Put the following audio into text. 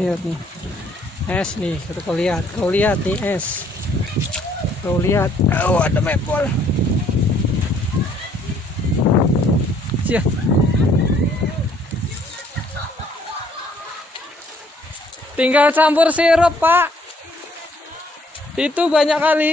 Lihat nih. Es nih, kau lihat nih es. Kau lihat. Oh, ada mebol. Siap. Tinggal campur sirup, Pak. Itu banyak kali.